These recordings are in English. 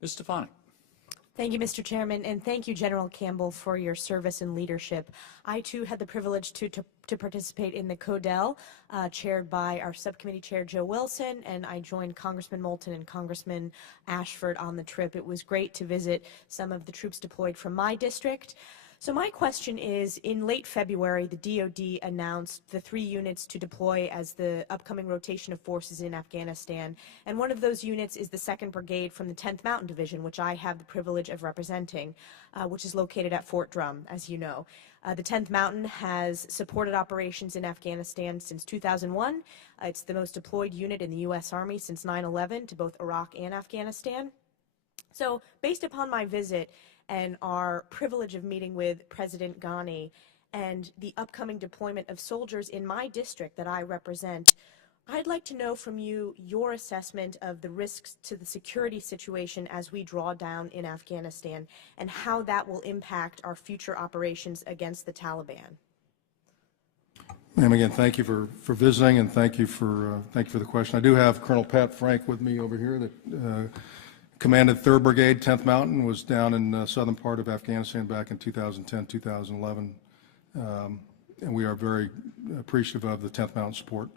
Ms. Stefanik. Thank you, Mr. Chairman, and thank you, General Campbell, for your service and leadership. I, too, had the privilege to participate in the CODEL, chaired by our subcommittee chair, Joe Wilson, and I joined Congressman Moulton and Congressman Ashford on the trip. It was great to visit some of the troops deployed from my district. So my question is, in late February, the DoD announced the 3 units to deploy as the upcoming rotation of forces in Afghanistan, and one of those units is the 2nd Brigade from the 10th Mountain Division, which I have the privilege of representing, which is located at Fort Drum, as you know. The 10th Mountain has supported operations in Afghanistan since 2001. It's the most deployed unit in the U.S. Army since 9/11 to both Iraq and Afghanistan. So, based upon my visit and our privilege of meeting with President Ghani and the upcoming deployment of soldiers in my district that I represent, I'd like to know from you your assessment of the risks to the security situation as we draw down in Afghanistan and how that will impact our future operations against the Taliban. Ma'am, again, thank you for visiting, and thank you for the question. I do have Colonel Pat Frank with me over here that commanded 3rd Brigade, 10th Mountain, was down in the southern part of Afghanistan back in 2010, 2011, and we are very appreciative of the 10th Mountain support.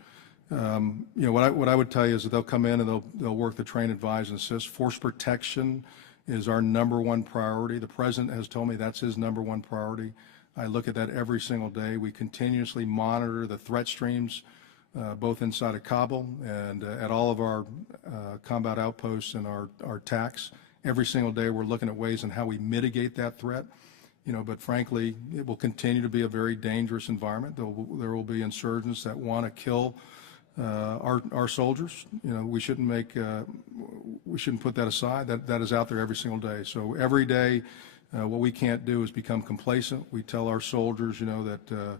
You know, what I would tell you is that they'll come in and they'll work the train, advise, and assist. Force protection is our #1 priority. The President has told me that's his #1 priority. I look at that every single day. We continuously monitor the threat streams, both inside of Kabul and at all of our combat outposts and our TACs. Every single day we're looking at ways on how we mitigate that threat. You know, but frankly, it will continue to be a very dangerous environment. There will be insurgents that want to kill our soldiers. You know, we shouldn't put that aside. That is out there every single day. So every day, what we can't do is become complacent. We tell our soldiers, you know, that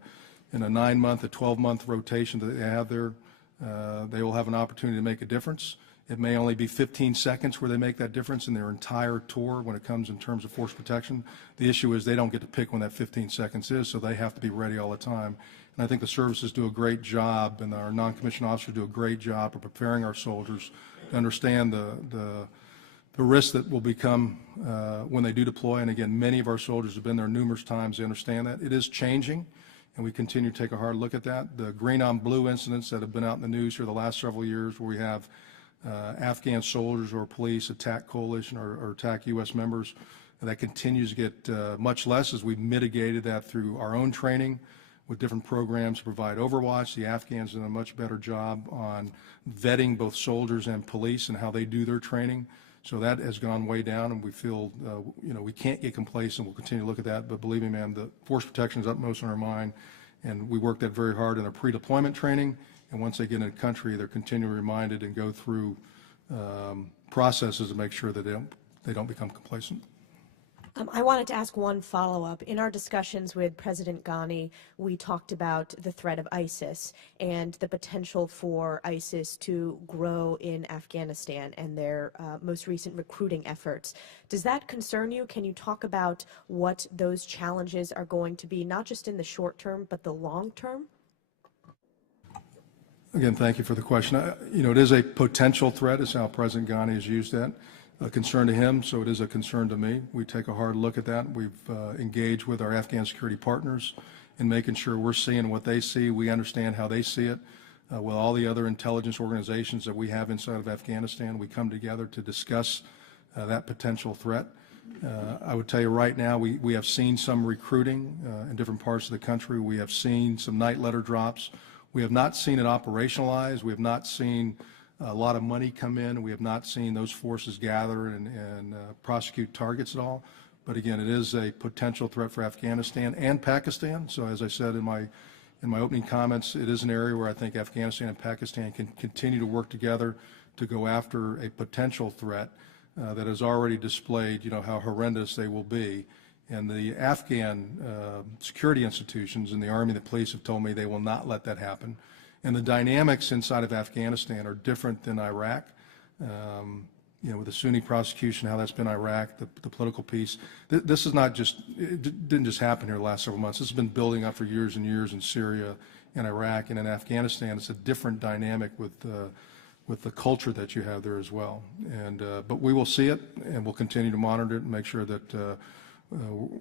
in a 9-month, a 12-month rotation that they have there, they will have an opportunity to make a difference. It may only be 15 seconds where they make that difference in their entire tour when it comes in terms of force protection. The issue is they don't get to pick when that 15 seconds is, so they have to be ready all the time. And I think the services do a great job, and our non-commissioned officers do a great job of preparing our soldiers to understand the risk that will become when they do deploy. And again, many of our soldiers have been there numerous times. They understand that. It is changing, and we continue to take a hard look at that. The green on blue incidents that have been out in the news here the last several years, where we have Afghan soldiers or police attack coalition or attack U.S. members, that continues to get much less as we've mitigated that through our own training with different programs to provide overwatch. The Afghans have done a much better job on vetting both soldiers and police and how they do their training. So that has gone way down, and we feel, you know, we can't get complacent. We'll continue to look at that. But believe me, ma'am, the force protection is utmost on our mind, and we work that very hard in our pre-deployment training. And once they get in the country, they're continually reminded and go through processes to make sure that they don't become complacent. I wanted to ask one follow-up. In our discussions with President Ghani, we talked about the threat of ISIS and the potential for ISIS to grow in Afghanistan and their most recent recruiting efforts. Does that concern you? Can you talk about what those challenges are going to be, not just in the short term, but the long term? Again, thank you for the question. You know, it is a potential threat, is how President Ghani has used that. A concern to him, so it is a concern to me. We take a hard look at that. We've engaged with our Afghan security partners in making sure we're seeing what they see. We understand how they see it. With all the other intelligence organizations that we have inside of Afghanistan, we come together to discuss that potential threat. I would tell you right now, we have seen some recruiting in different parts of the country. We have seen some night letter drops. We have not seen it operationalized. We have not seen a lot of money come in. We have not seen those forces gather and prosecute targets at all. But again, it is a potential threat for Afghanistan and Pakistan. So as I said in my opening comments, it is an area where I think Afghanistan and Pakistan can continue to work together to go after a potential threat that has already displayed, you know, how horrendous they will be. And the Afghan security institutions and the Army and the police have told me they will not let that happen. And the dynamics inside of Afghanistan are different than Iraq. You know, with the Sunni prosecution, how that's been Iraq, the political piece. This is not just, it didn't just happen here the last several months. This has been building up for years and years in Syria and Iraq, and in Afghanistan, it's a different dynamic with with the culture that you have there as well. And but we will see it, and we'll continue to monitor it and make sure that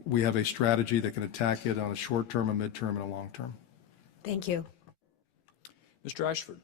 we have a strategy that can attack it on a short term, a mid term, and a long term. Thank you. Mr. Ashford.